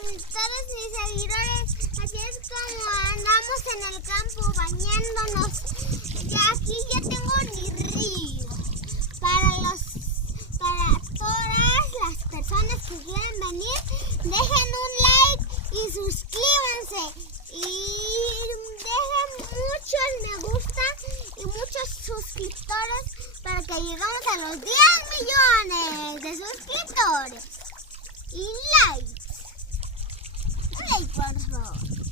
todos mis seguidores, así es como andamos en el campo bañándonos. Ya aquí ya tengo mi río. Para todas las personas que quieran venir, dejen un like y suscríbanse. Y dejen muchos me gusta y muchos suscriptores para que lleguemos a los 10 millones de suscriptores. Y likes. Un like, por favor.